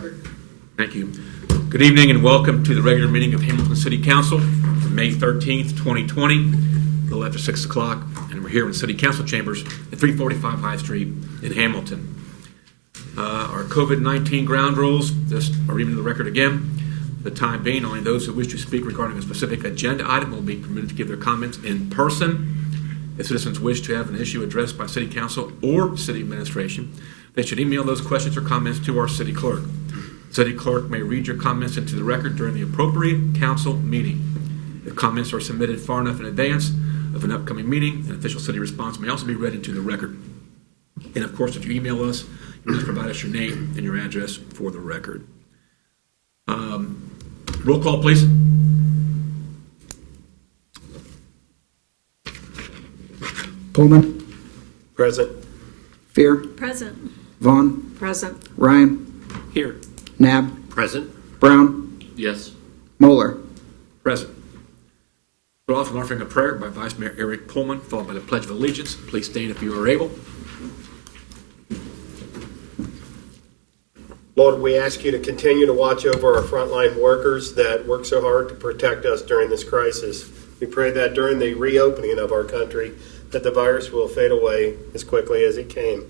record. Thank you. Good evening and welcome to the regular meeting of Hamilton City Council for May 13th, 2020, a little after 6 o'clock, and we're here in City Council chambers at 345 High Street in Hamilton. Our COVID-19 ground rules, just are reading the record again. For the time being, only those who wish to speak regarding a specific agenda item will be permitted to give their comments in person. If citizens wish to have an issue addressed by City Council or City Administration, they should email those questions or comments to our City Clerk. City Clerk may read your comments into the record during the appropriate council meeting. If comments are submitted far enough in advance of an upcoming meeting, an official city response may also be read into the record. And of course, if you email us, you must provide us your name and your address for the record. Roll call, please. Pullman, Present. Fear, Present. Vaughn, Present. Ryan, Here. Nab, Present. Brown, Yes. Moeller. Present. We're off an offering of prayer by Vice Mayor Eric Pullman, followed by the Pledge of Allegiance. Please stand if you are able. Lord, we ask you to continue to watch over our frontline workers that work so hard to protect us during this crisis. We pray that during the reopening of our country, that the virus will fade away as quickly as it came.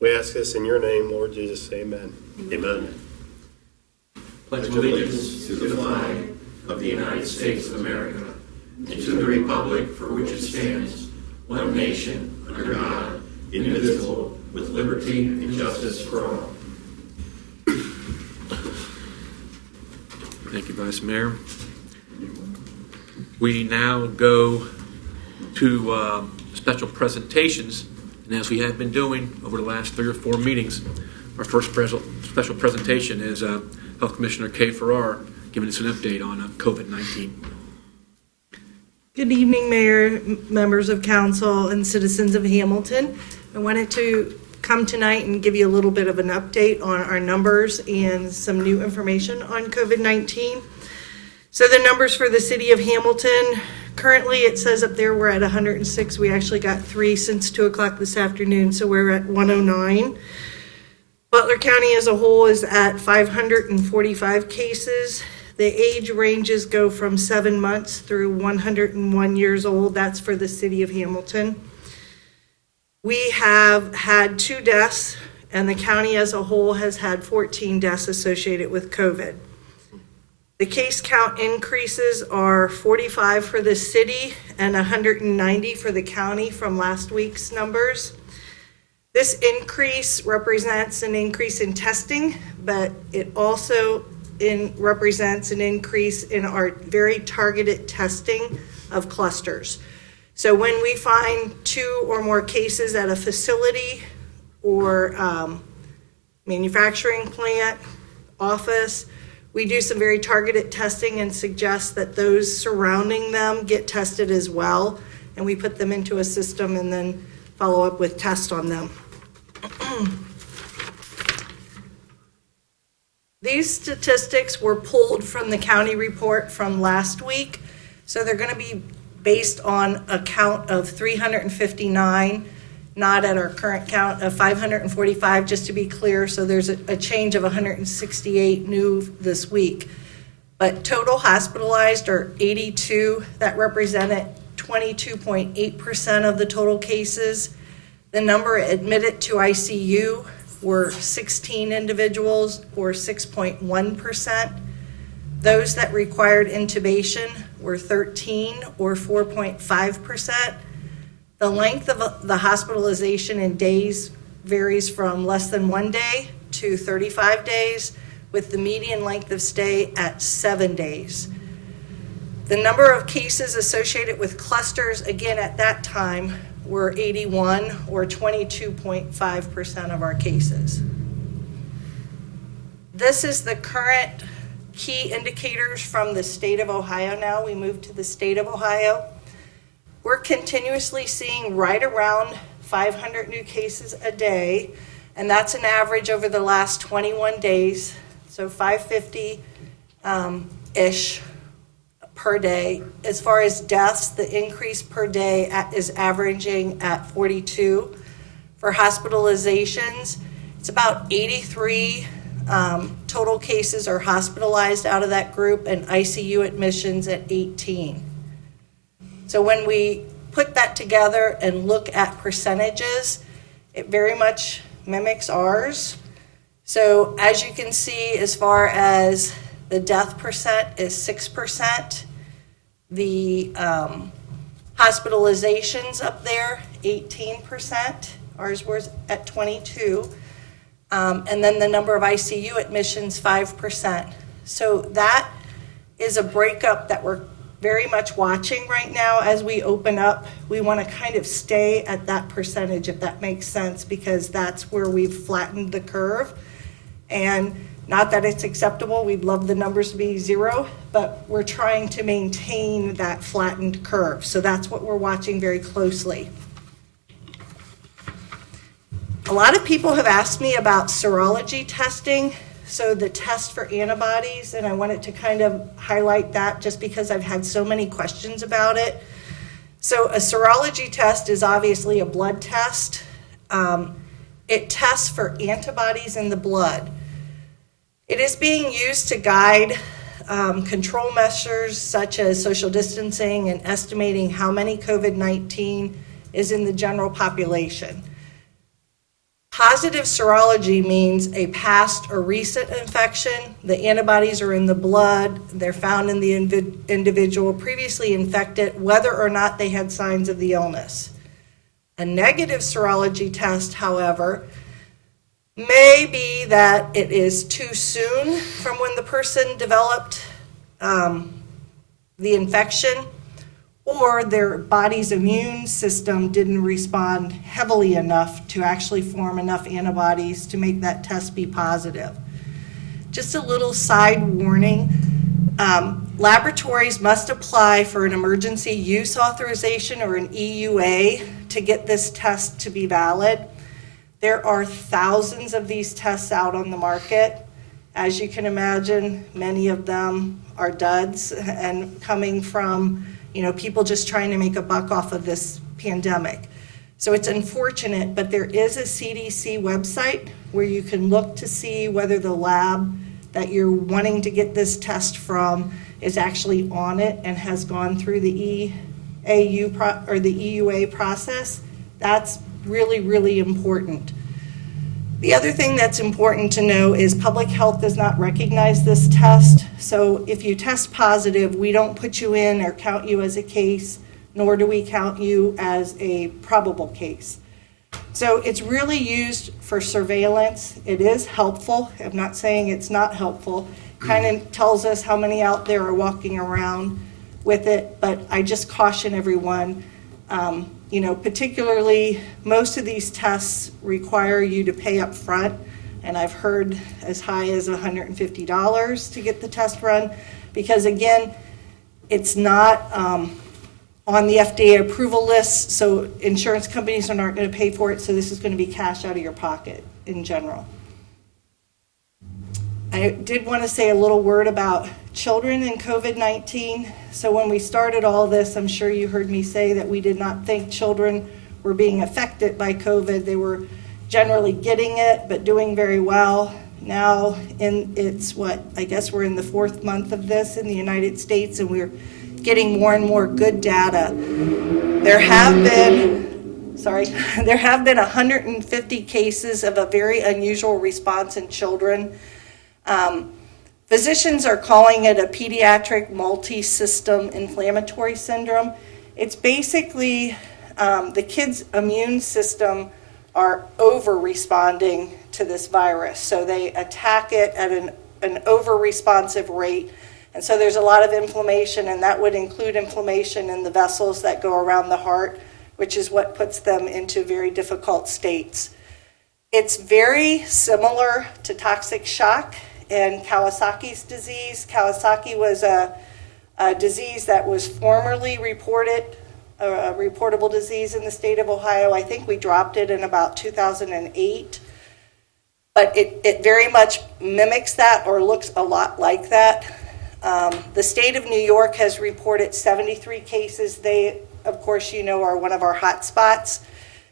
We ask this in your name, Lord Jesus. Amen. Amen. Pledge allegiance to the flag of the United States of America and to the republic for which it stands, one nation, under God, indivisible, with liberty and justice for all. Thank you, Vice Mayor. We now go to special presentations, and as we have been doing over the last 3 or 4 meetings, our first special presentation is Health Commissioner Kay Farrar giving us an update on COVID-19. Good evening, Mayor, members of council, and citizens of Hamilton. I wanted to come tonight and give you a little bit of an update on our numbers and some new information on COVID-19. So the numbers for the city of Hamilton, currently it says up there we're at 106. We actually got 3 since 2 o'clock this afternoon, so we're at 109. Butler County as a whole is at 545 cases. The age ranges go from 7 months through 101 years old. That's for the city of Hamilton. We have had 2 deaths, and the county as a whole has had 14 deaths associated with COVID. The case count increases are 45 for the city and 190 for the county from last week's numbers. This increase represents an increase in testing, but it also represents an increase in our very targeted testing of clusters. So when we find 2 or more cases at a facility or manufacturing plant, office, we do some very targeted testing and suggest that those surrounding them get tested as well. And we put them into a system and then follow up with tests on them. These statistics were pulled from the county report from last week. So they're going to be based on a count of 359, not at our current count of 545, just to be clear. So there's a change of 168 new this week. But total hospitalized are 82. That represented 22.8% of the total cases. The number admitted to ICU were 16 individuals, or 6.1%. Those that required intubation were 13, or 4.5%. The length of the hospitalization in days varies from less than 1 day to 35 days, with the median length of stay at 7 days. The number of cases associated with clusters, again at that time, were 81, or 22.5% of our cases. This is the current key indicators from the state of Ohio now. We moved to the state of Ohio. We're continuously seeing right around 500 new cases a day, and that's an average over the last 21 days, so 550-ish per day. As far as deaths, the increase per day is averaging at 42. For hospitalizations, it's about 83 total cases are hospitalized out of that group, and ICU admissions at 18. So when we put that together and look at percentages, it very much mimics ours. So as you can see, as far as the death percent is 6%, the hospitalizations up there, 18%. Ours was at 22%. And then the number of ICU admissions, 5%. So that is a breakup that we're very much watching right now as we open up. We want to kind of stay at that percentage, if that makes sense, because that's where we've flattened the curve. And not that it's acceptable, we'd love the numbers to be 0, but we're trying to maintain that flattened curve. So that's what we're watching very closely. A lot of people have asked me about serology testing, so the test for antibodies, and I wanted to kind of highlight that just because I've had so many questions about it. So a serology test is obviously a blood test. It tests for antibodies in the blood. It is being used to guide control measures such as social distancing and estimating how many COVID-19 is in the general population. Positive serology means a past or recent infection. The antibodies are in the blood. They're found in the individual previously infected, whether or not they had signs of the illness. A negative serology test, however, may be that it is too soon from when the person developed the infection, or their body's immune system didn't respond heavily enough to actually form enough antibodies to make that test be positive. Just a little side warning, laboratories must apply for an emergency use authorization or an EUA to get this test to be valid. There are thousands of these tests out on the market. As you can imagine, many of them are duds and coming from people just trying to make a buck off of this pandemic. So it's unfortunate, but there is a CDC website where you can look to see whether the lab that you're wanting to get this test from is actually on it and has gone through the EUA process. That's really, really important. The other thing that's important to know is public health does not recognize this test. So if you test positive, we don't put you in or count you as a case, nor do we count you as a probable case. So it's really used for surveillance. It is helpful. I'm not saying it's not helpful. Kind of tells us how many out there are walking around with it, but I just caution everyone, particularly most of these tests require you to pay up front, and I've heard as high as $150 to get the test run, because again, it's not on the FDA approval list, so insurance companies aren't going to pay for it, so this is going to be cash out of your pocket in general. I did want to say a little word about children and COVID-19. So when we started all this, I'm sure you heard me say that we did not think children were being affected by COVID. They were generally getting it, but doing very well. Now, I guess we're in the 4th month of this in the United States, and we're getting more and more good data. There have been 150 cases of a very unusual response in children. Physicians are calling it a pediatric multi-system inflammatory syndrome. It's basically the kids' immune system are over-responding to this virus. So they attack it at an over-responsive rate. And so there's a lot of inflammation, and that would include inflammation in the vessels that go around the heart, which is what puts them into very difficult states. It's very similar to toxic shock and Kawasaki's disease. Kawasaki was a disease that was formerly reported, a reportable disease in the state of Ohio. I think we dropped it in about 2008. But it very much mimics that or looks a lot like that. The state of New York has reported 73 cases. They, of course, are one of our hot spots.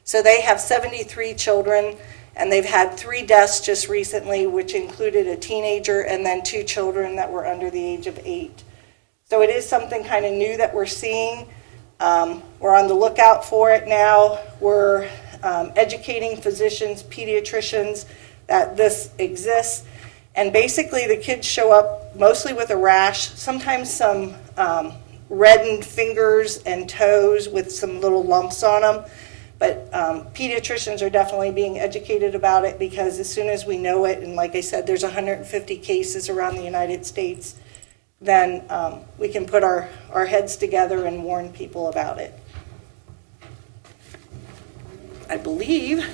So they have 73 children, And they've had 3 deaths just recently, which included a teenager and then 2 children that were under the age of 8. So it is something kind of new that we're seeing. We're on the lookout for it now. We're educating physicians, pediatricians that this exists. And basically the kids show up mostly with a rash, sometimes some reddened fingers and toes with some little lumps on them. But pediatricians are definitely being educated about it, because as soon as we know it, and like I said, there's 150 cases around the United States, then we can put our heads together and warn people about it. I believe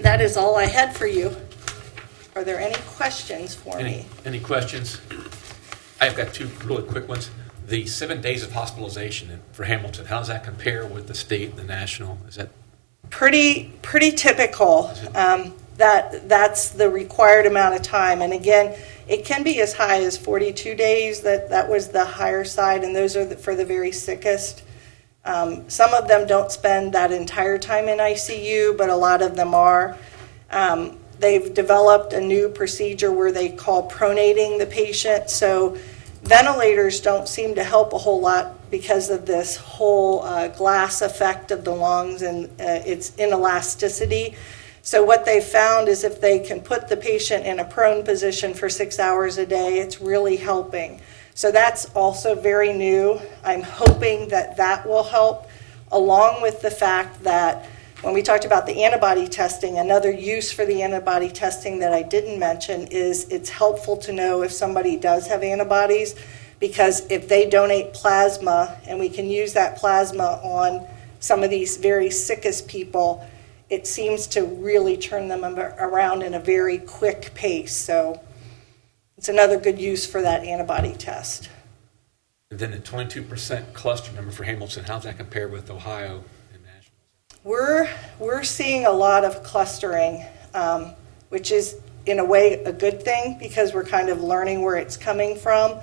that is all I had for you. Are there any questions for me? Any questions? I've got 2 really quick ones. The 7 days of hospitalization for Hamilton, how does that compare with the state and the national? Is that Pretty typical. That's the required amount of time. And again, it can be as high as 42 days. That was the higher side, and those are for the very sickest. Some of them don't spend that entire time in ICU, but a lot of them are. They've developed a new procedure where they call pronating the patient. So ventilators don't seem to help a whole lot because of this whole glass effect of the lungs and its inelasticity. So what they found is if they can put the patient in a prone position for 6 hours a day, it's really helping. So that's also very new. I'm hoping that will help, along with the fact that when we talked about the antibody testing, another use for the antibody testing that I didn't mention is it's helpful to know if somebody does have antibodies, because if they donate plasma and we can use that plasma on some of these very sickest people, it seems to really turn them around in a very quick pace. So it's another good use for that antibody test. And then the 22% cluster number for Hamilton, how does that compare with Ohio and national? We're seeing a lot of clustering, which is in a way a good thing, because we're kind of learning where it's coming from.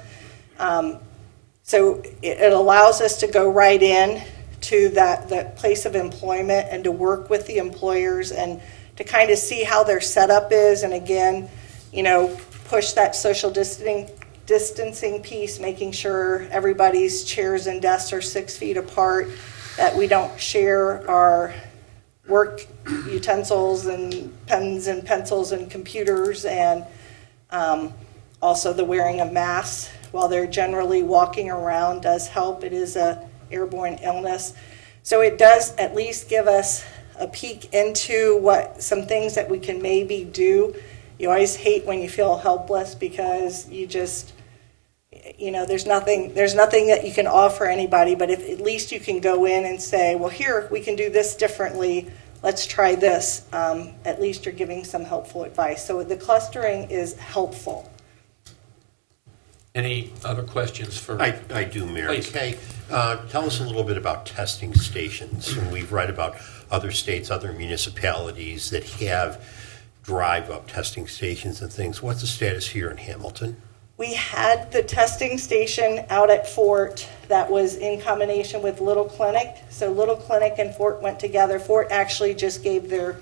So it allows us to go right in to that place of employment and to work with the employers and to kind of see how their setup is. And again, push that social distancing piece, making sure everybody's chairs and desks are 6 feet apart, that we don't share our work utensils and pens and pencils and computers, and also the wearing of masks while they're generally walking around does help. It is a airborne illness. So it does at least give us a peek into some things that we can maybe do. You always hate when you feel helpless, because you just, there's nothing that you can offer anybody, but if at least you can go in and say, well, here, we can do this differently, let's try this, at least you're giving some helpful advice. So the clustering is helpful. Any other questions for? I do, Mayor. Please. Okay, tell us a little bit about testing stations. And we've read about other states, other municipalities that have drive-up testing stations and things. What's the status here in Hamilton? We had the testing station out at Fort that was in combination with Little Clinic. So Little Clinic and Fort went together. Fort actually just gave their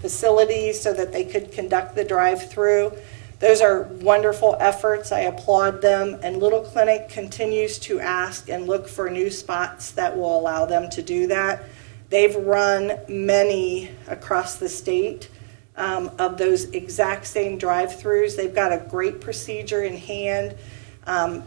facilities so that they could conduct the drive-through. Those are wonderful efforts. I applaud them. And Little Clinic continues to ask and look for new spots that will allow them to do that. They've run many across the state of those exact same drive-throughs. They've got a great procedure in hand.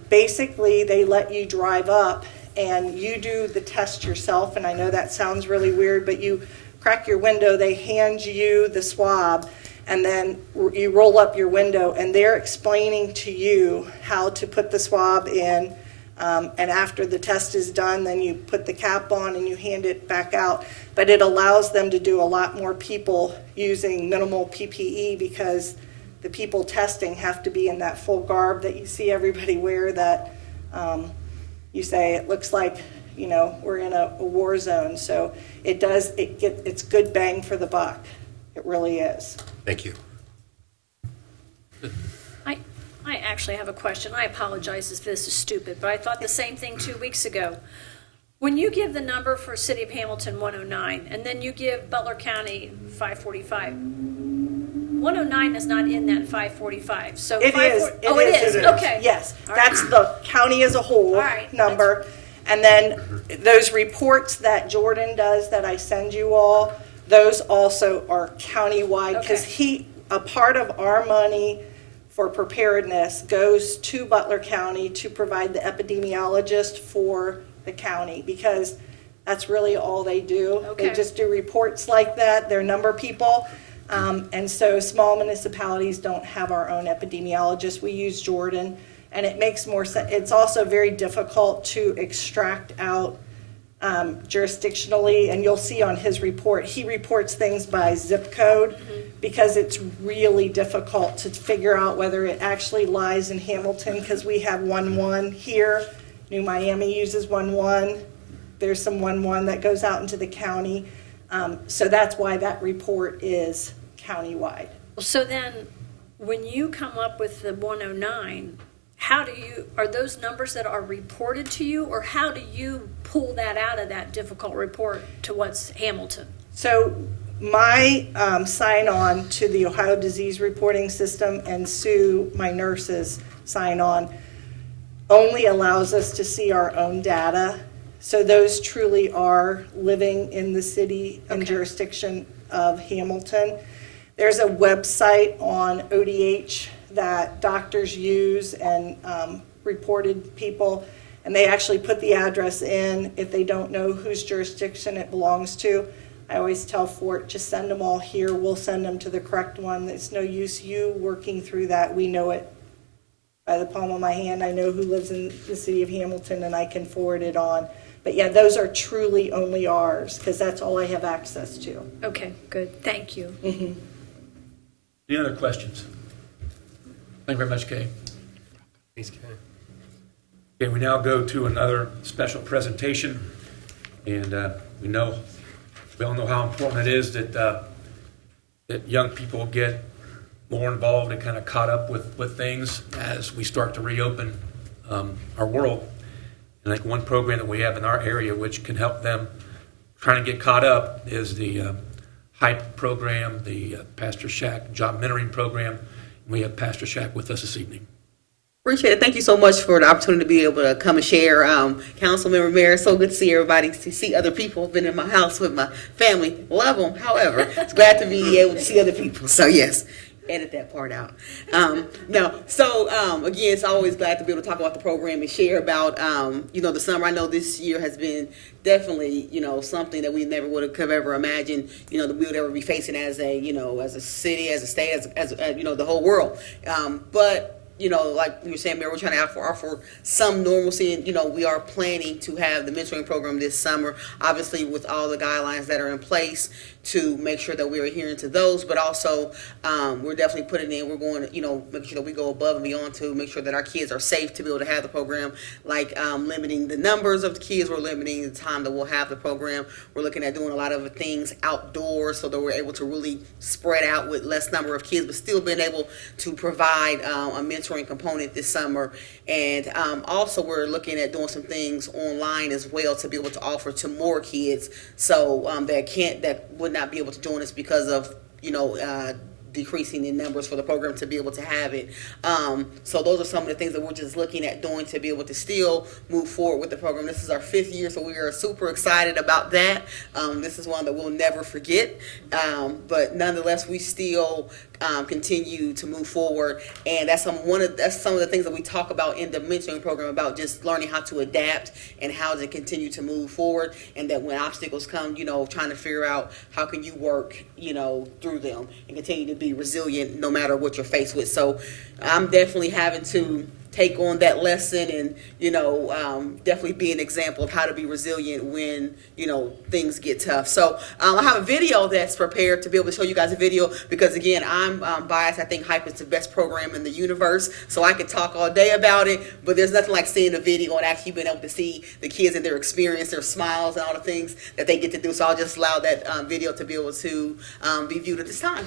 Basically, they let you drive up and you do the test yourself. And I know that sounds really weird, but you crack your window, they hand you the swab, and then you roll up your window, and they're explaining to you how to put the swab in. And after the test is done, then you put the cap on and you hand it back out. But it allows them to do a lot more people using minimal PPE, because the people testing have to be in that full garb that you see everybody wear, that you say it looks like, we're in a war zone. So it's good bang for the buck. It really is. Thank you. I actually have a question. I apologize if this is stupid, but I thought the same thing 2 weeks ago. When you give the number for City of Hamilton 109, and then you give Butler County 545, 109 is not in that 545, so. It is. 540 Oh, it is, okay. Yes, All that's right. the county as a whole All right, number. And then those reports that Jordan does that I send you all, those also are countywide. Because Okay. a part of our money for preparedness goes to Butler County to provide the epidemiologist for the county, because that's really all they do. They Okay. just do reports like that, they're number people. And so small municipalities don't have our own epidemiologist. We use Jordan, and it makes more sense. It's also very difficult to extract out jurisdictionally, and you'll see on his report, he reports things by zip code because it's really difficult to figure out whether it actually lies in Hamilton, because we have 1-1 here. New Miami uses 1-1. There's some 1-1 that goes out into the county. So that's why that report is countywide. So then, when you come up with the 109, are those numbers that are reported to you, or how do you pull that out of that difficult report to what's Hamilton? So my sign-on to the Ohio Disease Reporting System, and Sue, my nurse's sign-on, only allows us to see our own data. So those truly are living in the city and Okay. jurisdiction of Hamilton. There's a website on ODH that doctors use and reported people, and they actually put the address in if they don't know whose jurisdiction it belongs to. I always tell Fort, just send them all here, we'll send them to the correct one. It's no use you working through that, we know it by the palm of my hand. I know who lives in the city of Hamilton, and I can forward it on. But yeah, those are truly only ours, because that's all I have access to. Okay, good, thank you. Any other questions? Thank you very much, Kay. Thanks, Ken. Okay, we now go to another special presentation, and we all know how important it is that young people get more involved and kind of caught up with things as we start to reopen our world. And like one program that we have in our area which can help them trying to get caught up is the HYPE program, the Pastor Shack Job Mentoring Program. We have Pastor Shack with us this evening. Appreciate it. Thank you so much for the opportunity to be able to come and share. Councilmember Mayor, so good to see everybody, to see other people. I've been in my house with my family. Love them. However, it's glad to be able to see other people. So, yes, edit that part out. Again, it's always glad to be able to talk about the program and share about, the summer. I know this year has been definitely, something that we never would have ever imagined, that we would ever be facing as a city, as a state, as the whole world. Like you were saying, Mayor, we're trying to offer some normalcy, and, we are planning to have the mentoring program this summer, obviously with all the guidelines that are in place to make sure that we're adhering to those, but also we're definitely putting in, we're going to, make sure that we go above and beyond to make sure that our kids are safe to be able to have the program, like limiting the numbers of the kids, we're limiting the time that we'll have the program, we're looking at doing a lot of things outdoors so that we're able to really spread out with less number of kids, but still being able to provide a mentoring component this summer. And also we're looking at doing some things online as well to be able to offer to more kids so that would not be able to join us because of decreasing in numbers for the program to be able to have it. So those are some of the things that we're just looking at doing to be able to still move forward with the program. This is our 5th year, so we are super excited about that. This is one that we'll never forget. But nonetheless, we still continue to move forward, and that's some of the things that we talk about in the mentoring program, about just learning how to adapt and how to continue to move forward, and that when obstacles come, trying to figure out how can you work through them and continue to be resilient no matter what you're faced with. So I'm definitely having to take on that lesson and definitely be an example of how to be resilient when things get tough. So I have a video that's prepared to be able to show you guys a video, because again, I'm biased. I think HYPE is the best program in the universe, so I could talk all day about it, but there's nothing like seeing a video and actually being able to see the kids and their experience, their smiles, and all the things that they get to do. So I'll just allow that video to be able to be viewed at this time.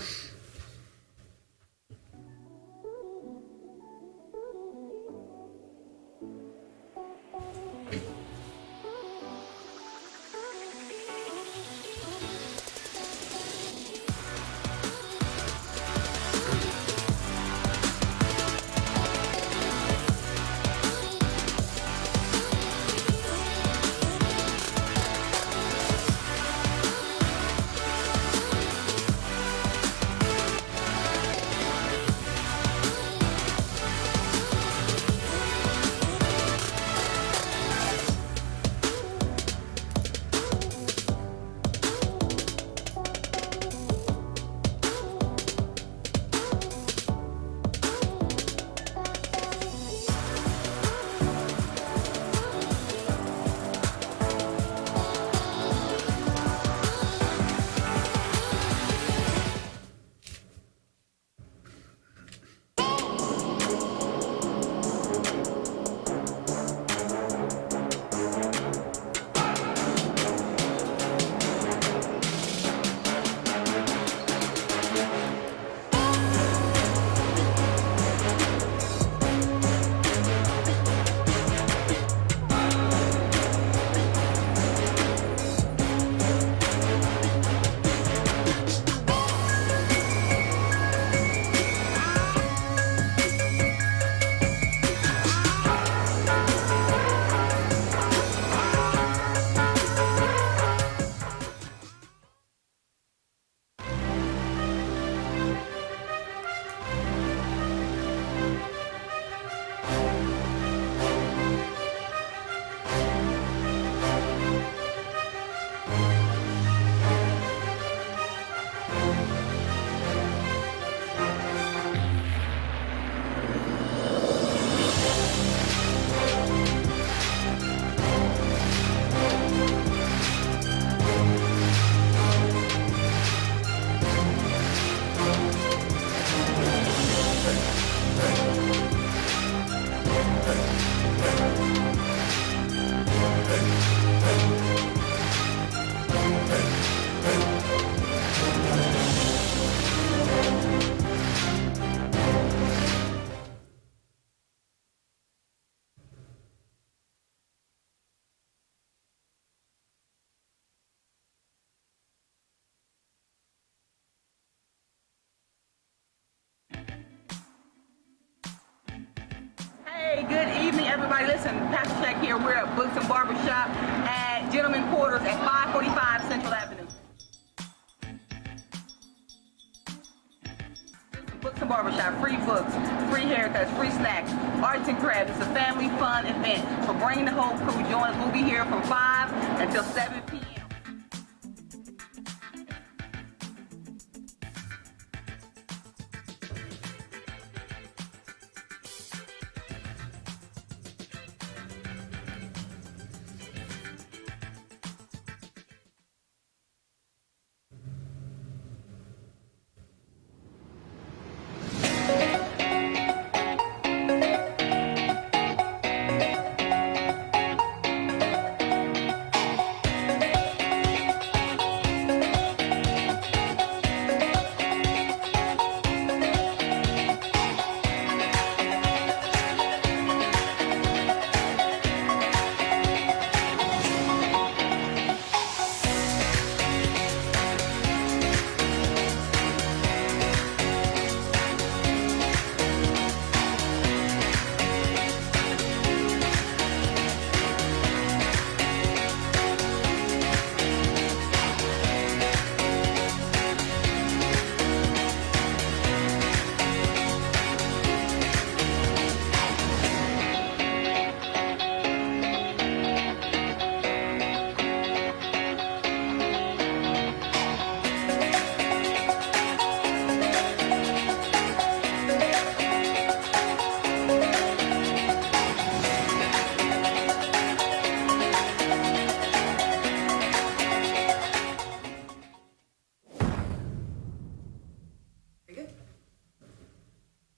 everybody, listen, Pastor Check here. We're at Books and Barbershop at Gentleman Quarters at 545 Central Avenue. Books and Barbershop, free books, free haircuts, free snacks, arts and crafts. It's a family fun event. So bring the whole crew. Join us. We'll be here from 5 until 7 p.m.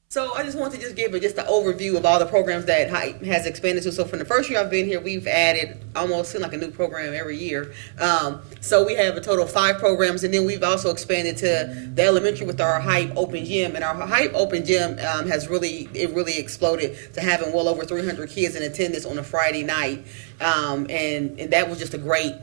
So I just want to just give just an overview of all the programs that Hype has expanded to. So from the first year I've been here, we've added almost seems like a new program every year. So we have a total of 5 programs, and then we've also expanded to the elementary with our Hype Open Gym. And our Hype Open Gym has really exploded to having well over 300 kids in attendance on a Friday night. And that was just a great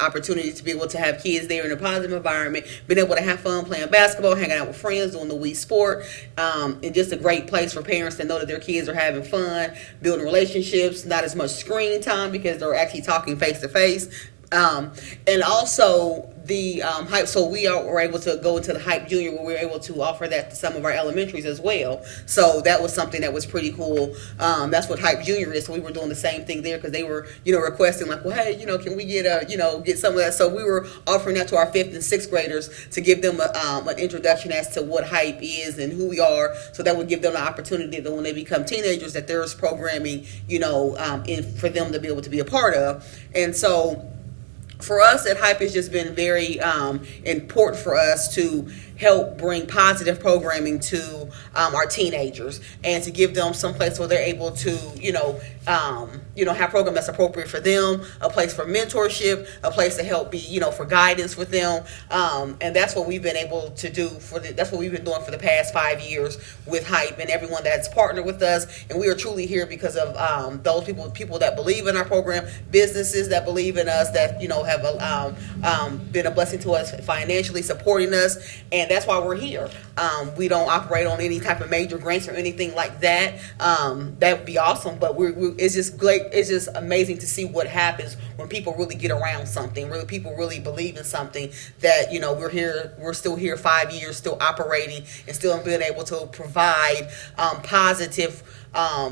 opportunity to be able to have kids there in a positive environment, being able to have fun playing basketball, hanging out with friends, doing the Wii sport, and just a great place for parents to know that their kids are having fun, building relationships, not as much screen time because they're actually talking face to face. And also the Hype, so were able to go into the Hype Junior where we were able to offer that to some of our elementaries as well. So that was something that was pretty cool. That's what Hype Junior is. So we were doing the same thing there because they were, requesting like, well, hey, can we get get some of that? So we were offering that to our 5th and 6th graders to give them an introduction as to what Hype is and who we are. So that would give them the opportunity that when they become teenagers that there's programming, for them to be able to be a part of. And so for us at Hype, it's just been very important for us to help bring positive programming to our teenagers and to give them some place where they're able to, have program that's appropriate for them, a place for mentorship, a place to help be, for guidance with them. And that's what we've been able to do that's what we've been doing for the past 5 years with Hype and everyone that's partnered with us. And we are truly here because of those people that believe in our program, businesses that believe in us, that, have been a blessing to us financially, supporting us. And that's why we're here. We don't operate on any type of major grants or anything like that. That would be awesome, but it's just great. It's just amazing to see what happens when people really get around something. Really, people really believe in something. That we're here. We're still here 5 years, still operating, and still being able to provide positive,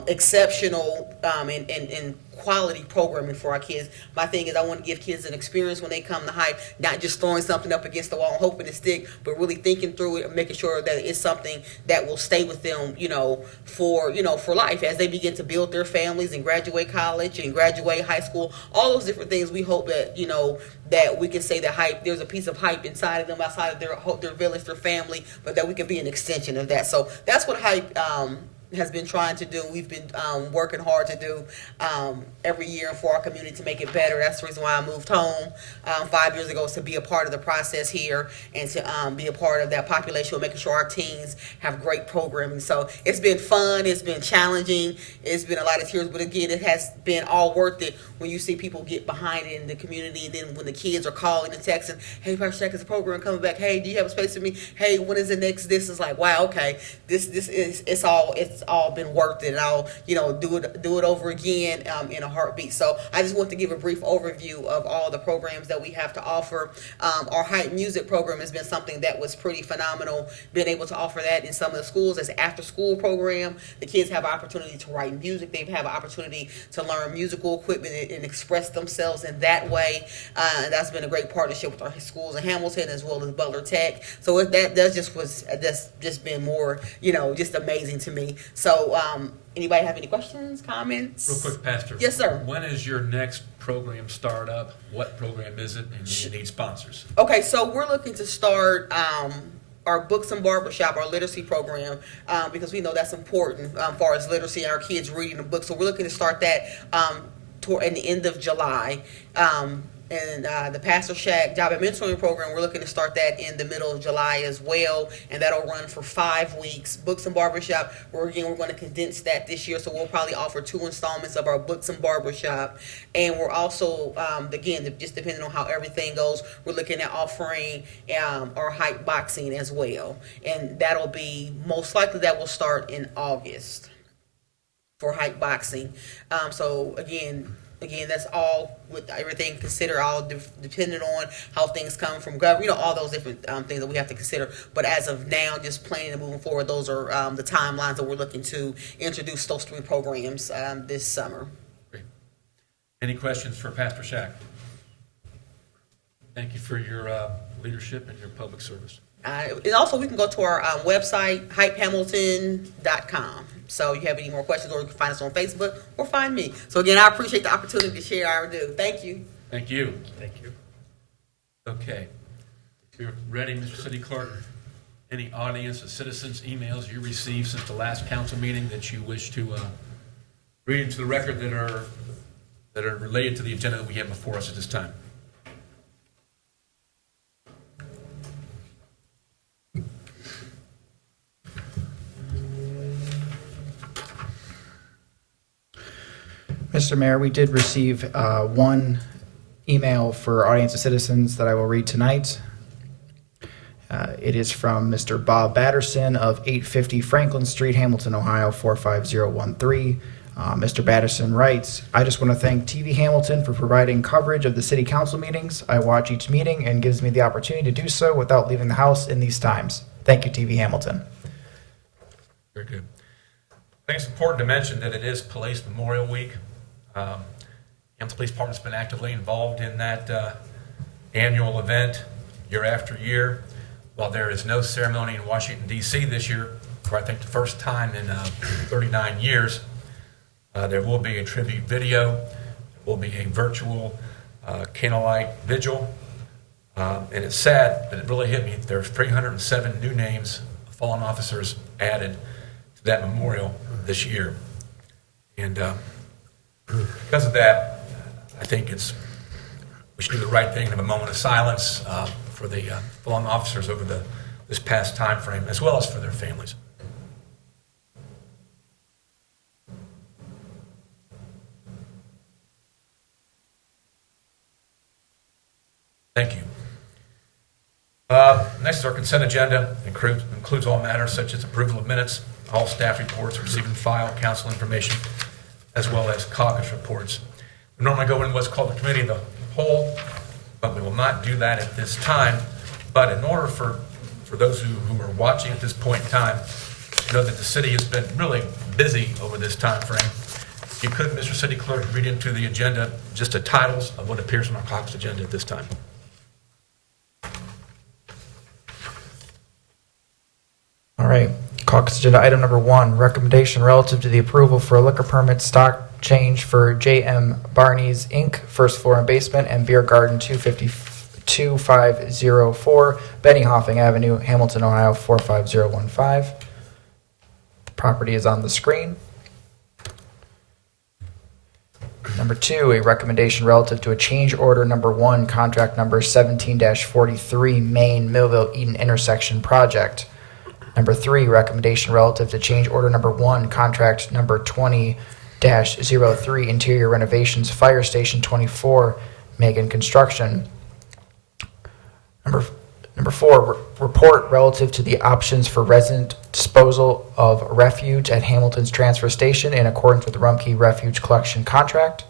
exceptional, and quality programming for our kids. My thing is I want to give kids an experience when they come to Hype, not just throwing something up against the wall and hoping to stick, but really thinking through it and making sure that it's something that will stay with them, for life as they begin to build their families and graduate college and graduate high school, all those different things. We hope that, that we can say that Hype, there's a piece of Hype inside of them, outside of their village, their family, but that we can be an extension of that. So that's what Hype, has been trying to do. We've been working hard to do every year for our community to make it better. That's the reason why I moved home 5 years ago, is to be a part of the process here and to be a part of that population of making sure our teens have great programming. So it's been fun. It's been challenging. It's been a lot of tears, but again, it has been all worth it when you see people get behind it in the community. And then when the kids are calling and texting, hey, Pastor Jack, is the program coming back? Hey, do you have a space for me? Hey, when is the next? This is like, wow, okay, this is, it's it's all been worth it, and I'll, do it over again in a heartbeat. So I just want to give a brief overview of all the programs that we have to offer. Our Hype Music program has been something that was pretty phenomenal, being able to offer that in some of the schools as an after-school program. The kids have an opportunity to write music. They have an opportunity to learn musical equipment and express themselves in that way. And that's been a great partnership with our schools in Hamilton as well as Butler Tech. So that's just been more, just amazing to me. So anybody have any questions, comments? Real quick, Pastor. Yes, sir. When is your next program start up? What program is it? And you need sponsors. Okay, so we're looking to start our Books and Barbershop, our literacy program, because we know that's important as far as literacy and our kids reading the books. So we're looking to start that in the end of July. And the Pastor Shack Job and Mentoring Program, we're looking to start that in the middle of July as well, and that'll run for 5 weeks. Books and Barbershop, we're going to condense that this year, so we'll probably offer 2 installments of our Books and Barbershop. And we're also, again, just depending on how everything goes, we're looking at offering our Hype Boxing as well. And that'll be, most likely that will start in August for Hype Boxing. So again, that's all with everything considered, all dependent on how things come from government, all those different things that we have to consider. But as of now, just planning and moving forward, those are the timelines that we're looking to introduce those 3 programs this summer. Great. Any questions for Pastor Shack? Thank you for your leadership and your public service. And also, we can go to our website, hypehamilton.com. So you have any more questions, or you can find us on Facebook or find me. So again, I appreciate the opportunity to share our do. Thank you. Thank you. Thank you. Okay. If you're ready, Mr. City Clerk, any audience or citizens' emails you received since the last council meeting that you wish to read into the record that are related to the agenda that we have before us at this time? Mr. Mayor, we did receive one email for audience of citizens that I will read tonight. It is from Mr. Bob Batterson of 850 Franklin Street, Hamilton, Ohio, 45013. Mr. Batterson writes, I just want to thank TV Hamilton for providing coverage of the city council meetings. I watch each meeting and gives me the opportunity to do so without leaving the house in these times. Thank you, TV Hamilton. Very good. I think it's important to mention that it is Police Memorial Week. Hamilton Police Department's been actively involved in that annual event year after year. While there is no ceremony in Washington, D.C. this year, for I think the first time in 39 years, there will be a tribute video. There will be a virtual candlelight vigil. And it's sad, but it really hit me. There's 307 new names of fallen officers added to that memorial this year. And because of that, I think we should do the right thing and have a moment of silence for the fallen officers over this past time frame, as well as for their families. Thank you. Next is our consent agenda. Includes all matters such as approval of minutes, all staff reports, receiving file, council information, as well as caucus reports. We normally go in what's called the committee of the whole, but we will not do that at this time. But in order for those who are watching at this point in time, to know that the city has been really busy over this time frame, if you could, Mr. City Clerk, read into the agenda just the titles of what appears on our caucus agenda at this time. All right. Caucus agenda item number 1, recommendation relative to the approval for a liquor permit stock change for J.M. Barney's Inc., first floor and basement, and beer garden 2504 Bennyhoffing Avenue, Hamilton, Ohio 45015. The property is on the screen. Number 2, a recommendation relative to a change order number 1, contract number 17-43, Main Millville Eden intersection project. Number 3, recommendation relative to change order number 1, contract number 20-03, interior renovations, Fire Station 24, Megan Construction. Number 4, report relative to the options for resident disposal of refuge at Hamilton's transfer station in accordance with the Rumpke Refuge Collection Contract.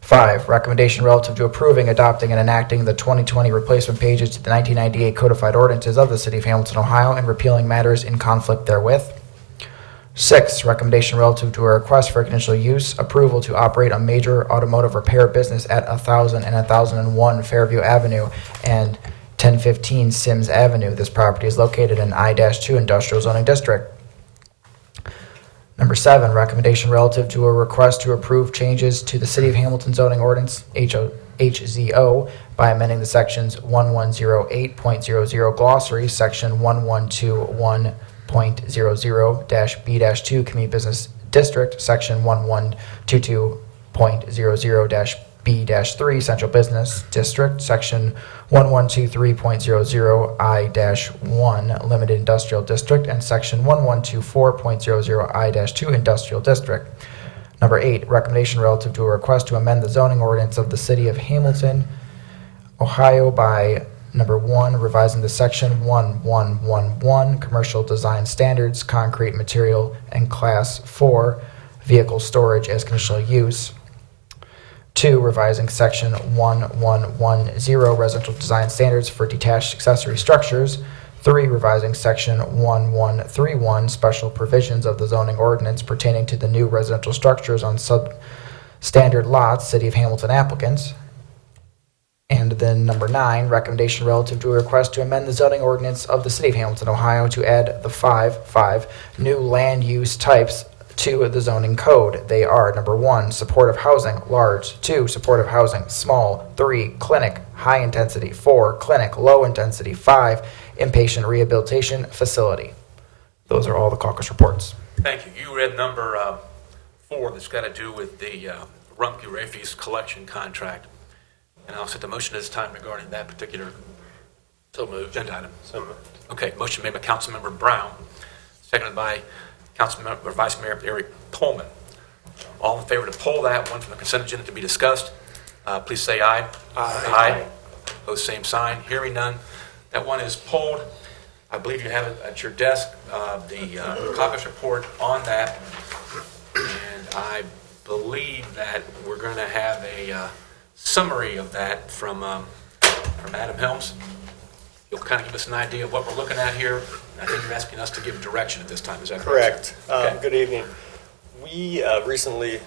5, recommendation relative to approving, adopting, and enacting the 2020 replacement pages to the 1998 codified ordinances of the City of Hamilton, Ohio, and repealing matters in conflict therewith. 6, recommendation relative to a request for conditional use approval to operate a major automotive repair business at 1000 and 1001 Fairview Avenue and 1015 Sims Avenue. This property is located in I-2 Industrial Zoning District. Number 7, recommendation relative to a request to approve changes to the City of Hamilton zoning ordinance, HZO, by amending the sections 1108.00 glossary, section 1121.00-B-2 Community Business District, section 1122.00-B-3 Central Business District, section 1123.00I-1 Limited Industrial District, and section 1124.00I-2 Industrial District. Number 8, recommendation relative to a request to amend the zoning ordinance of the City of Hamilton, Ohio by number 1, revising the section 1111 Commercial Design Standards, Concrete Material, and Class 4 Vehicle Storage as conditional use. 2, revising section 1110 Residential Design Standards for Detached Accessory Structures. 3, revising section 1131 Special Provisions of the Zoning Ordinance pertaining to the new residential structures on substandard lots, City of Hamilton applicants. And then number 9, recommendation relative to a request to amend the zoning ordinance of the City of Hamilton, Ohio to add the five new land use types to the zoning code. They are number 1, supportive housing, large; 2, supportive housing, small; 3, clinic, high intensity; 4, clinic, low intensity; 5, inpatient rehabilitation facility. Those are all the caucus reports. Thank you. You read number 4 that's got to do with the Rumpke Refuse Collection Contract. And I'll set the motion at this time regarding that particular agenda item. Okay, motion made by Councilmember Brown, seconded by Councilmember Vice Mayor Eric Pullman. All in favor to pull that one from the consent agenda to be discussed, please say aye. Aye. Opposed, same sign. Hearing none. That one is pulled. I believe you have it at your desk, the caucus report on that. And I believe that we're going to have a summary of that from Adam Helms. You'll kind of give us an idea of what we're looking at here. I think you're asking us to give direction at this time. Is that correct? Correct. Okay. Good evening. We recently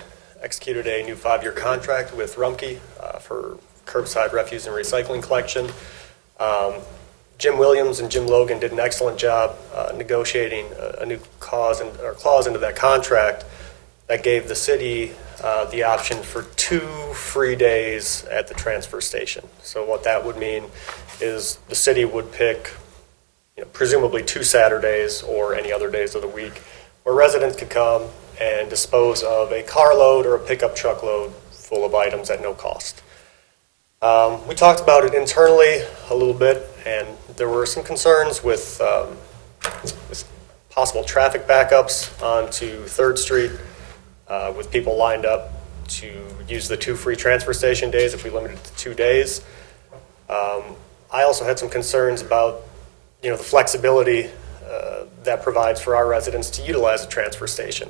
executed a new 5-year contract with Rumpke for curbside refuse and recycling collection. Jim Williams and Jim Logan did an excellent job negotiating a new clause into that contract that gave the city the option for 2 free days at the transfer station. So what that would mean is the city would pick, presumably 2 Saturdays or any other days of the week where residents could come and dispose of a carload or a pickup truckload full of items at no cost. We talked about it internally a little bit, and there were some concerns with possible traffic backups onto 3rd Street with people lined up to use the 2 free transfer station days if we limited it to 2 days. I also had some concerns about the flexibility that provides for our residents to utilize the transfer station.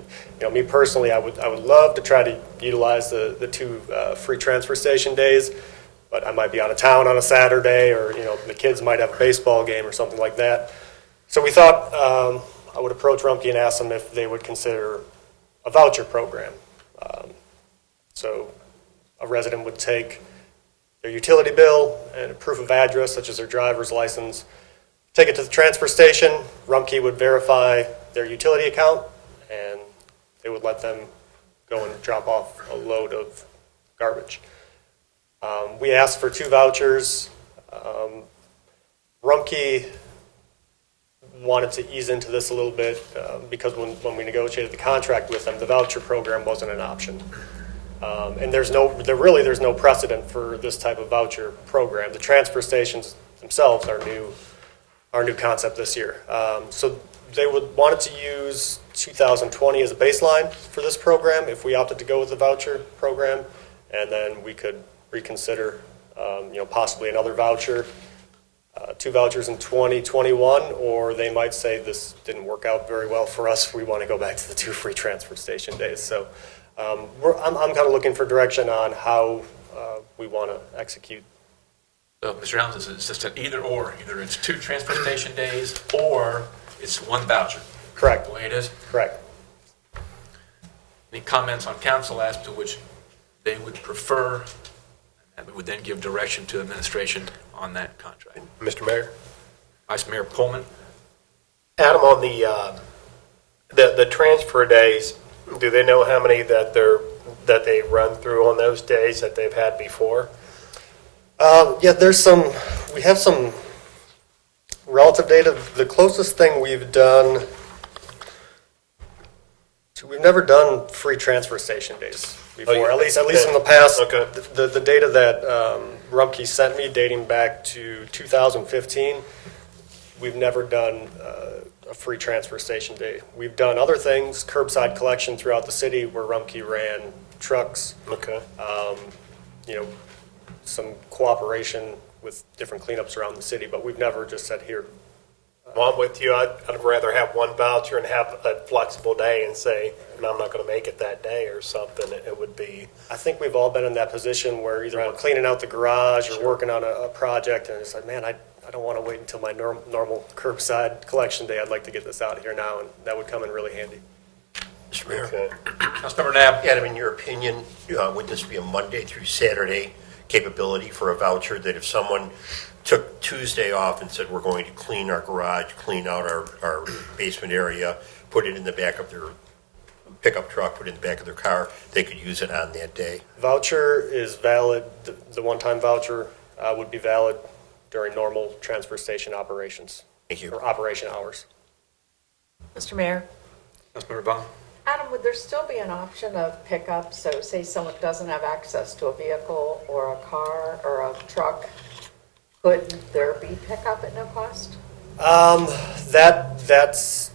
Me personally, I would love to try to utilize the 2 free transfer station days, but I might be out of town on a Saturday, or the kids might have a baseball game or something like that. So we thought I would approach Rumpke and ask them if they would consider a voucher program. So a resident would take their utility bill and a proof of address, such as their driver's license, take it to the transfer station. Rumpke would verify their utility account, and they would let them go and drop off a load of garbage. We asked for 2 vouchers. Rumpke wanted to ease into this a little bit because when we negotiated the contract with them, the voucher program wasn't an option. And there's no precedent for this type of voucher program. The transfer stations themselves are our new concept this year. So they wanted to use 2020 as a baseline for this program if we opted to go with the voucher program, and then we could reconsider, possibly another voucher, 2 vouchers in 2021, or they might say this didn't work out very well for us. We want to go back to the 2 free transfer station days. So I'm kind of looking for direction on how we want to execute. So, Mr. Helms, it's just an either or. Either it's 2 transfer station days or it's 1 voucher. Correct. The way it is. Correct. Any comments on council as to which they would prefer? And we would then give direction to administration on that contract. Mr. Mayor? Vice Mayor Pullman? Adam, on the transfer days, do they know how many that they run through on those days that they've had before? Yeah, we have some relative data. The closest thing we've done, so we've never done free transfer station days before, at least in the past. Okay. The data that Rumpke sent me dating back to 2015, we've never done a free transfer station day. We've done other things, curbside collection throughout the city where Rumpke ran trucks. Okay. Some cooperation with different cleanups around the city, but we've never just said here. Well, I'm with you. I'd rather have 1 voucher and have a flexible day and say, and I'm not going to make it that day or something. It would be. I think we've all been in that position where either we're cleaning out the garage or working on a project, and it's like, man, I don't want to wait until my normal curbside collection day. I'd like to get this out here now, and that would come in really handy. Mr. Mayor? Okay. Councilmember Nab? Adam, in your opinion, would this be a Monday through Saturday capability for a voucher, that if someone took Tuesday off and said, we're going to clean our garage, clean out our basement area, put it in the back of their pickup truck, put it in the back of their car, they could use it on that day? Voucher is valid. The one-time voucher would be valid during normal transfer station operations. Thank you. Or operation hours. Mr. Mayor, Councilmember Vaughn? Adam, would there still be an option of pickup? So say someone doesn't have access to a vehicle or a car or a truck, could there be pickup at no cost? That's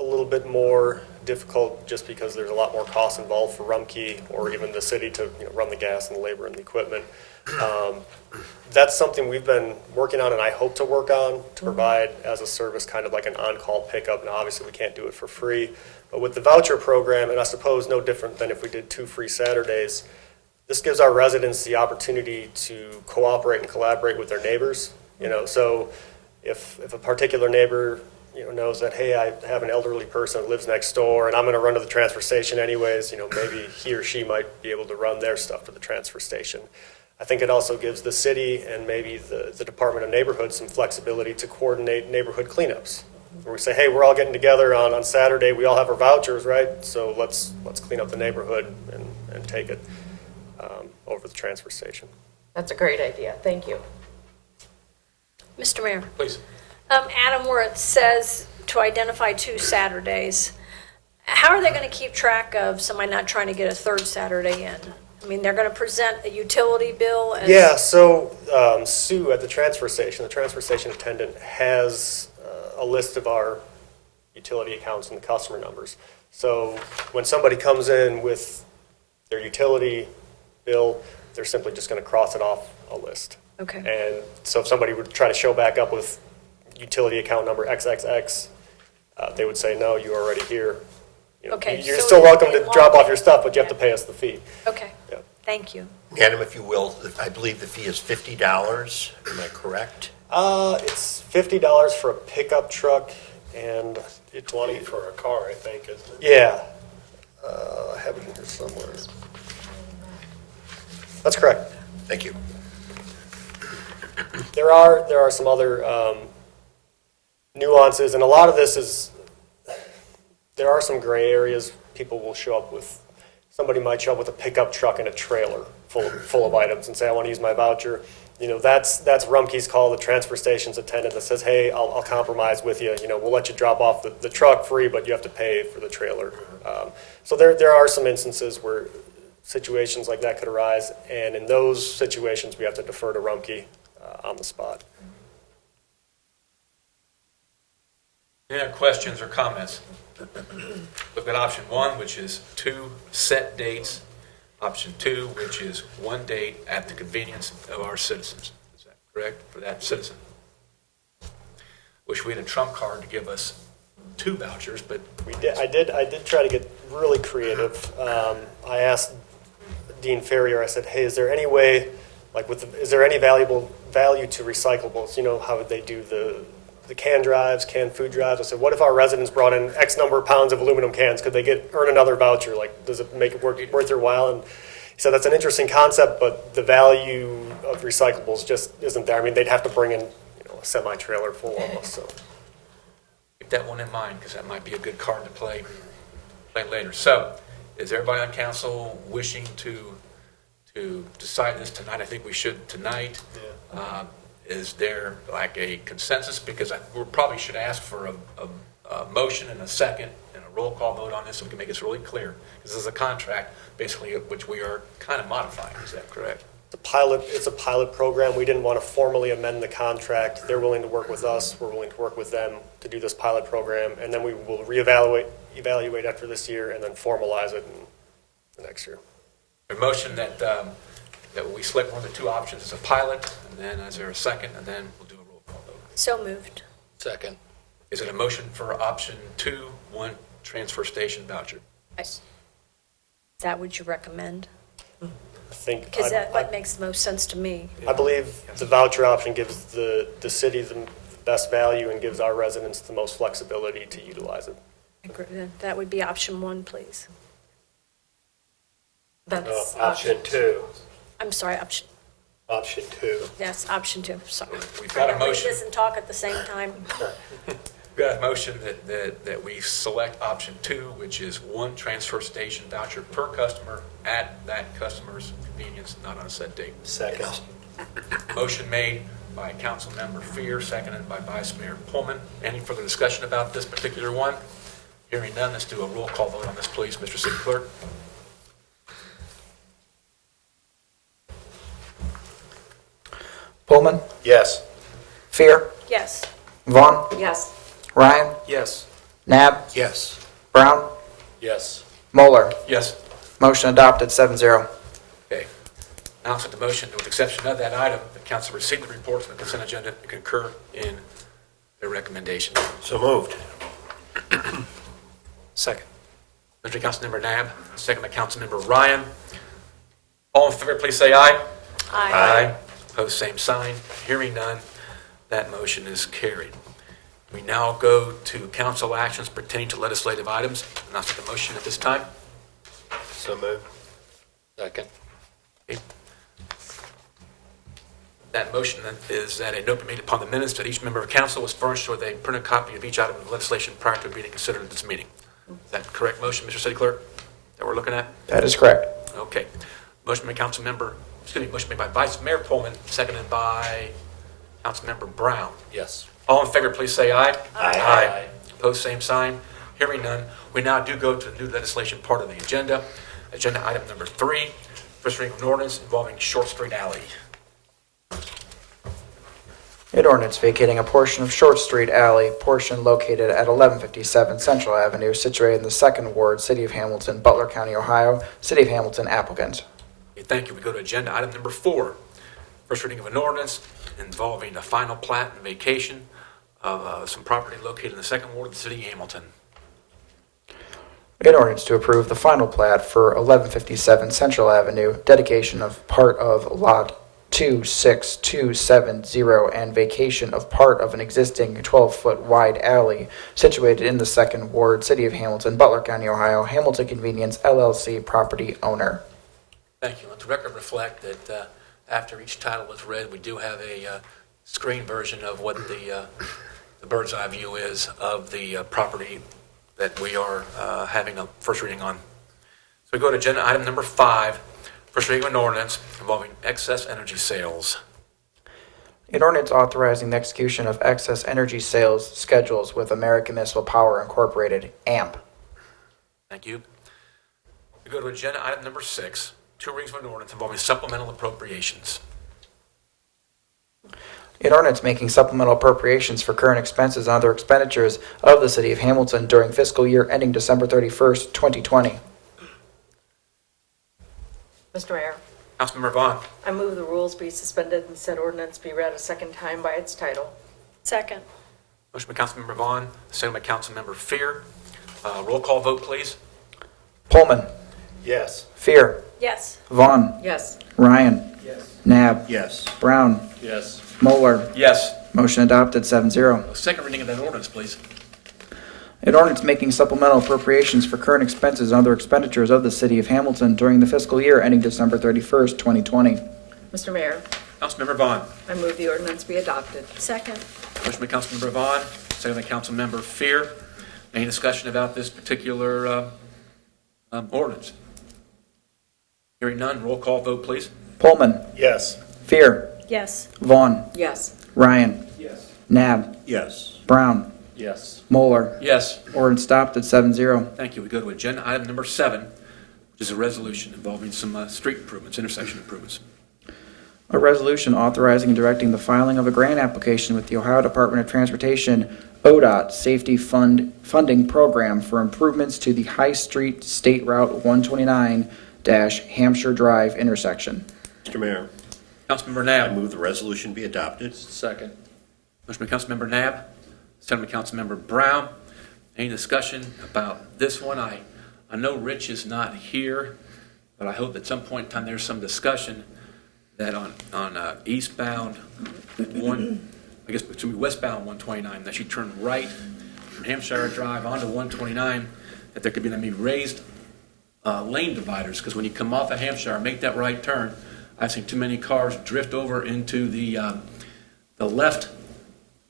a little bit more difficult just because there's a lot more cost involved for Rumpke or even the city to run the gas and the labor and the equipment. That's something we've been working on and I hope to work on to provide as a service, kind of like an on-call pickup. Now, obviously, we can't do it for free, but with the voucher program, and I suppose no different than if we did 2 free Saturdays, this gives our residents the opportunity to cooperate and collaborate with their neighbors. So if a particular neighbor knows that, hey, I have an elderly person that lives next door and I'm going to run to the transfer station anyways, maybe he or she might be able to run their stuff to the transfer station. I think it also gives the city and maybe the Department of Neighborhood some flexibility to coordinate neighborhood cleanups. Where we say, hey, we're all getting together on Saturday, we all have our vouchers, right? So let's clean up the neighborhood and take it over the transfer station. That's a great idea. Thank you. Mr. Mayor? Please. Adam, where it says to identify 2 Saturdays, how are they going to keep track of somebody not trying to get a 3rd Saturday in? I mean, they're going to present a utility bill as... Yeah, so Sue at the transfer station attendant, has a list of our utility accounts and the customer numbers. So when somebody comes in with their utility bill, they're simply just going to cross it off a list. Okay. And so if somebody would try to show back up with utility account number XXX, they would say, no, you're already here. Okay, You're so still welcome to in drop law- off your stuff, but you have to Yeah. pay us the fee. Okay, Yeah. thank you. Adam, if you will, I believe the fee is $50. Am I correct? It's $50 for a pickup truck and it's 20 for a car, I think, isn't it? Yeah. I have it in here somewhere. That's correct. Thank you. There are some other nuances, and a lot of this is, there are some gray areas. People will show up with, somebody might show up with a pickup truck and a trailer full of items and say, I want to use my voucher. That's Rumpke's call, the transfer station's attendant that says, hey, I'll compromise with you. We'll let you drop off the truck free, but you have to pay for the trailer. So there are some instances where situations like that could arise, and in those situations, we have to defer to Rumpke on the spot. Any other questions or comments? Look at option 1, which is 2 set dates option 2, which is one date at the convenience of our citizens. Is that correct for that citizen? Wish we had a trump card to give us 2 vouchers, but I did try to get really creative. I asked Dean Ferrier, I said, hey, is there any way, like is there any value to recyclables? You know how they do the can drives, canned food drives. I said, what if our residents brought in X number of pounds of aluminum cans? Could they earn another voucher? Like, does it make it worth their while? And he said, that's an interesting concept, but the value of recyclables just isn't there. I mean, they'd have to bring in, a semi-trailer full almost, so. keep that one in mind, because that might be a good card to play later. So, is everybody on council wishing to decide this tonight? I think we should tonight. Yeah. Is there like a consensus? Because we probably should ask for a motion and a second and a roll call vote on this so we can make this really clear. Because this is a contract, basically, which we are kind of modifying. Is that correct? It's a pilot program. We didn't want to formally amend the contract. They're willing to work with us. We're willing to work with them to do this pilot program. And then we will evaluate after this year and then formalize it in the next year. A motion that we select one of the 2 options as a pilot, and then is there a second, and then we'll do a roll call vote. So moved. Second. Is it a motion for option 2, 1 transfer station voucher? Is that what you recommend? I think Because that makes the most sense to me. I believe the voucher option gives the city the best value and gives our residents the most flexibility to utilize it. That would be option 1, please. That's Option 2. I'm sorry, option, Option 2. yes, option 2, sorry. We've got a Read motion. this and talk at the same time. We've got a motion that we select option 2, which is 1 transfer station voucher per customer at that customer's convenience, not on a set date. Second. Motion made by Councilmember Fear, seconded by Vice Mayor Pullman. Any further discussion about this particular one? Hearing none, let's do a roll call vote on this, please, Mr. City Clerk. Pullman, Yes. Fear, Yes. Vaughn, yes. Ryan, Yes. Nab, Yes. Brown, Yes. Moeller. Yes. Motion adopted 7-0. Okay. Now, with the motion, with the exception of that item, the council received the reports on the consent agenda and concur in their recommendation. So moved. Second. Motion by Councilmember Nab, second by Councilmember Ryan. All in favor, please say aye. Aye. Opposed, same sign. Hearing none, that motion is carried. We now go to council actions pertaining to legislative items. And I'll take the motion at this time. So moved. Second. That motion then is that a note be made upon the minutes that each member of council was furnished with a printed copy of each item of legislation prior to being considered at this meeting. Is that the correct motion, Mr. City Clerk, that we're looking at? That is correct. Okay. Motion made by Vice Mayor Pullman, seconded by Councilmember Brown. Yes. All in favor, please say aye. Aye. Opposed, same sign. Hearing none, we now do go to the new legislation part of the agenda. Agenda item number 3, first reading of an ordinance involving Short Street Alley. An ordinance vacating a portion of Short Street Alley, portion located at 1157 Central Avenue, situated in the 2nd Ward, City of Hamilton, Butler County, Ohio. City of Hamilton applicant. Okay, thank you. We go to agenda item number 4, first reading of an ordinance involving the final plat and vacation of some property located in the 2nd Ward of the City of Hamilton. An ordinance to approve the final plat for 1157 Central Avenue, dedication of part of Lot 26270 and vacation of part of an existing 12-foot wide alley situated in the 2nd Ward, City of Hamilton, Butler County, Ohio. Hamilton Convenience, LLC, property owner. Thank you. Let the record reflect that after each title was read, we do have a screen version of what the bird's eye view is of the property that we are having a first reading on. So we go to agenda item number 5, first reading of an ordinance involving excess energy sales. An ordinance authorizing the execution of excess energy sales schedules with American Municipal Power Incorporated, AMP. Thank you. We go to agenda item number 6, 2 readings of an ordinance involving supplemental appropriations. An ordinance making supplemental appropriations for current expenses and other expenditures of the City of Hamilton during fiscal year ending December 31st, 2020. Mr. Mayor, Councilmember Vaughn. I move the rules be suspended and said ordinance be read a second time by its title. Second. Motion by Councilmember Vaughn, second by Councilmember Fear. Roll call vote, please. Pullman, Yes. Fear, Yes. Vaughn, Yes. Ryan, Nab, Yes. Brown, Yes. Moeller. Yes. Motion adopted 7-0. Second reading of that ordinance, please. An ordinance making supplemental appropriations for current expenses and other expenditures of the city of Hamilton during the fiscal year ending December 31st, 2020. Mr. Mayor, Councilmember Vaughn. I move the ordinance be adopted. Second. Motion by Councilmember Vaughn, second by Councilmember Fear. Any discussion about this particular ordinance? Hearing none, roll call vote, please. Pullman, Yes. Fear, Yes. Vaughn, Yes. Ryan, Nab, Yes. Brown, Yes. Moeller. Yes. Ordinance adopted 7-0. Thank you. We go to agenda item number 7, which is a resolution involving some street improvements, intersection improvements. A resolution authorizing and directing the filing of a grant application with the Ohio Department of Transportation ODOT Safety Funding Program for improvements to the High Street State Route 129-Hampshire Drive intersection. Mr. Mayor, Councilmember I Nab. move the resolution be adopted. Second. Motion by Councilmember Nab, second by Councilmember Brown. Any discussion about this one? I know Rich is not here, but I hope at some point in time there's some discussion that on eastbound westbound 129, that you turn right from Hampshire Drive onto 129, that there could be raised lane dividers, because when you come off of Hampshire and make that right turn, I've seen too many cars drift over into the left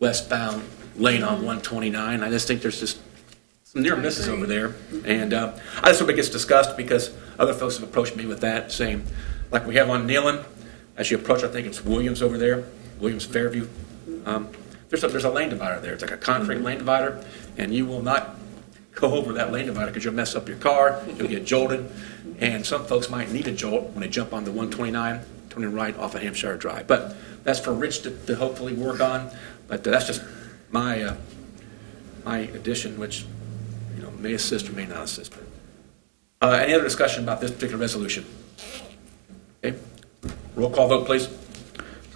westbound lane on 129. I just think there's just some near misses over there. And I just hope it gets discussed, because other folks have approached me with that, saying, like we have on Nealon, as you approach, I think it's Williams over there, Williams Fairview. There's a lane divider there. It's like a concrete lane divider, and you will not go over that lane divider because you'll mess up your car, you'll get jolted, and some folks might need a jolt when they jump on the 129, turning right off of Hampshire Drive. But that's for Rich to hopefully work on, but that's just my addition, which may assist or may not assist. Any other discussion about this particular resolution? Okay. Roll call vote, please.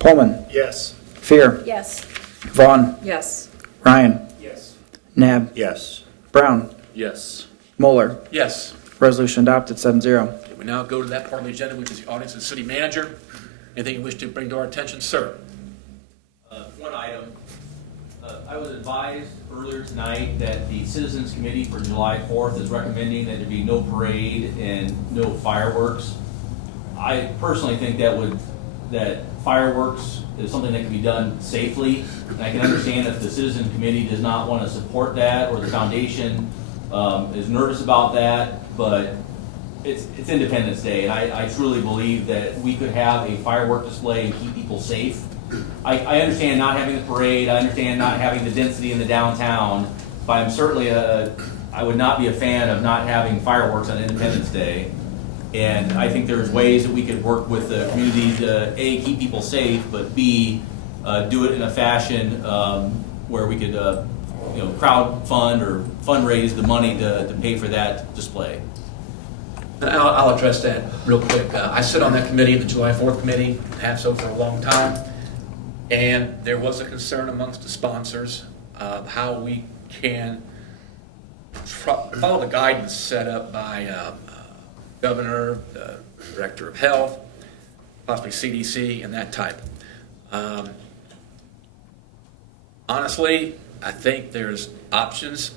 Pullman, Yes. Fear, Yes. Vaughn, Yes. Ryan, Yes. Nab, Yes. Brown, Yes. Moeller. Yes. Resolution adopted 7-0. Okay, we now go to that part of the agenda, which is the audience of the city manager. Anything you wish to bring to our attention, sir? One item. I was advised earlier tonight that the Citizens Committee for July 4th is recommending that there be no parade and no fireworks. I personally think that fireworks is something that can be done safely. And I can understand if the Citizen Committee does not want to support that, or the foundation is nervous about that, but it's Independence Day, and I truly believe that we could have a firework display and keep people safe. I understand not having the parade, I understand not having the density in the downtown, but I'm certainly I would not be a fan of not having fireworks on Independence Day. And I think there's ways that we could work with the community to, A, keep people safe, but B, do it in a fashion where we could crowd fund or fundraise the money to pay for that display. I'll address that real quick. I sit on that committee, the July 4th committee, have so for a long time. And there was a concern amongst the sponsors of how we can follow the guidance set up by Governor, the Director of Health, possibly CDC, and that type. Honestly, I think there's options,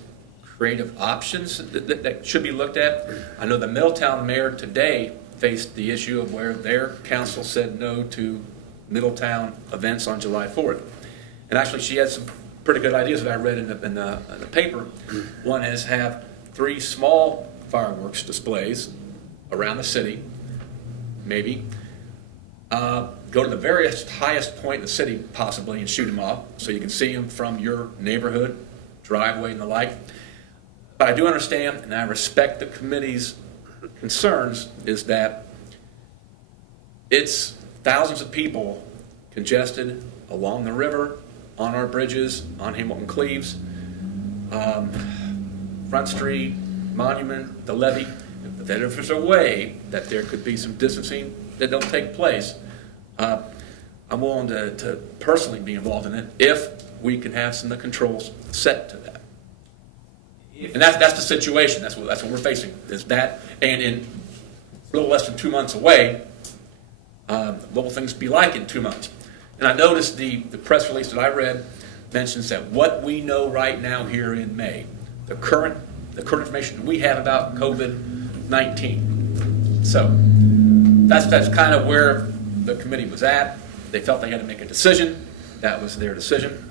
creative options that should be looked at. I know the Middletown mayor today faced the issue of where their council said no to Middletown events on July 4th. And actually, she had some pretty good ideas that I read in the paper. One is have 3 small fireworks displays around the city, maybe. Go to the very highest point in the city, possibly, and shoot them off so you can see them from your neighborhood, driveway, and the like. But I do understand, and I respect the committee's concerns, is that it's thousands of people congested along the river, on our bridges, on Hamilton Cleves, Front Street, Monument, the levee. that if there's a way that there could be some distancing that don't take place, I'm willing to personally be involved in it if we can have some of the controls set to that. And that's the situation. That's what we're facing. Is that, and in a little less than 2 months away, what will things be like in 2 months? And I noticed the press release that I read mentions that what we know right now here in May, the current information we have about COVID-19. So that's kind of where the committee was at. They felt they had to make a decision. That was their decision.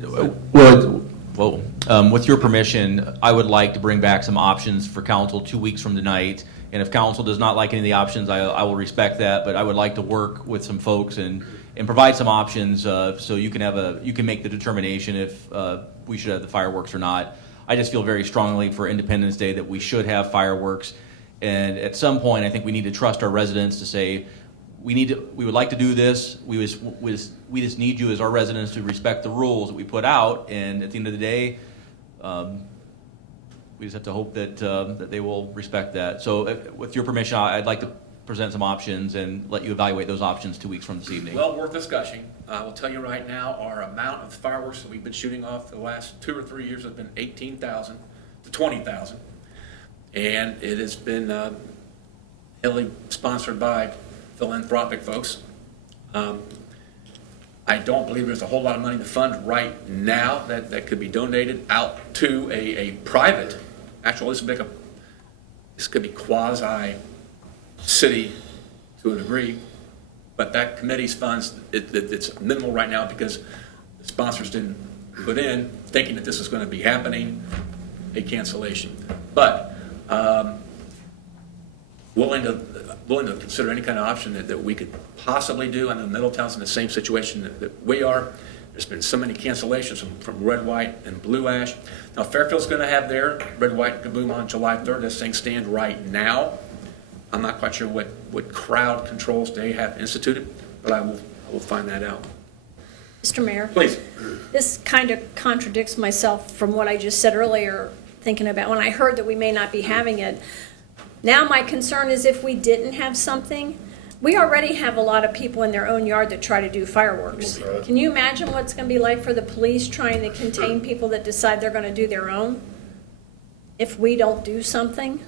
Well, with your permission, I would like to bring back some options for council 2 weeks from tonight. And if council does not like any of the options, I will respect that. But I would like to work with some folks and provide some options so you can make the determination if we should have the fireworks or not. I just feel very strongly for Independence Day that we should have fireworks. And at some point, I think we need to trust our residents to say, we would like to do this. We just need you as our residents to respect the rules that we put out. And at the end of the day, we just have to hope that they will respect that. So, with your permission, I'd like to present some options and let you evaluate those options 2 weeks from this evening. Well, worth discussing. I will tell you right now, our amount of fireworks that we've been shooting off the last 2 or 3 years has been 18,000 to 20,000, and it has been heavily sponsored by philanthropic folks. I don't believe there's a whole lot of money to fund right now that could be donated out to a private. Actually, this could be quasi city to a degree, but that committee's funds it's minimal right now because the sponsors didn't put in, thinking that this is going to be happening, a cancellation. But willing to consider any kind of option that we could possibly do. I know Middletown's in the same situation that we are. There's been so many cancellations from Red, White, and Blue Ash. Now, Fairfield's going to have their Red, White, and Kaboom on July 3rd as things stand right now. I'm not quite sure what crowd controls they have instituted, but I will find that out. Mr. Mayor? Please. This kind of contradicts myself from what I just said earlier, thinking about when I heard that we may not be having it. Now my concern is if we didn't have something, we already have a lot of people in their own yard that try to do fireworks. Can you imagine what it's going to be like for the police trying to contain people that decide they're going to do their own if we don't do something?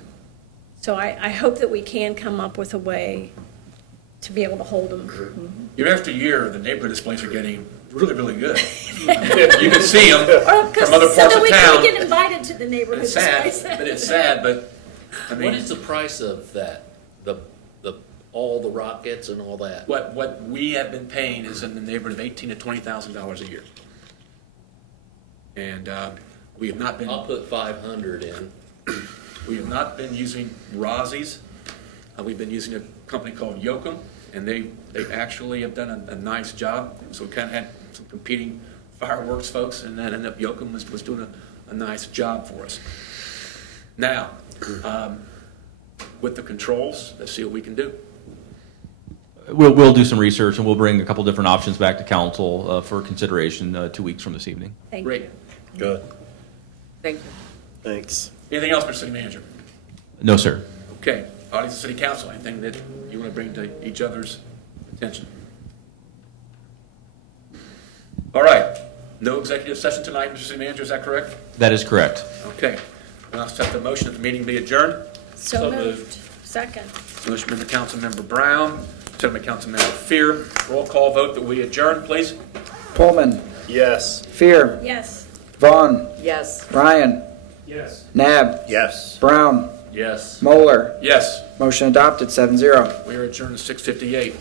So I hope that we can come up with a way to be able to hold them. Year after year, the neighborhood displays are getting really, really good. You can see them from other parts of we town. can get invited to the neighborhood It's sad, displays. but it's sad, but I mean. What is the price of that? All the rockets and all that? What we have been paying is in the neighborhood of $18,000 to $20,000 a year. And we have not been. I'll put 500 in. We have not been using Rosie's. We've been using a company called Yoakum, and they actually have done a nice job. So we kind of had some competing fireworks folks, and then ended up Yoakum was doing a nice job for us. Now, with the controls, let's see what we can do. We'll do some research and we'll bring a couple different options back to council for consideration 2 weeks from this evening. Thank Great. you. Good. Thank you. Thanks. Anything else, Mr. City Manager? No, sir. Okay. Audience of City Council, anything that you want to bring to each other's attention? All right. No executive session tonight, Mr. City Manager, is that correct? That is correct. Okay. I'll accept the motion that the meeting be adjourned. So moved. Second. Motion by Councilmember Brown, second by Councilmember Fear. Roll call vote that we adjourn, please. Pullman, Yes. Fear, Yes. Vaughn, Yes. Ryan, Yes. Nab, Yes. Brown, Yes. Moeller. Yes. Motion adopted 7-0. We are adjourned at 6:58.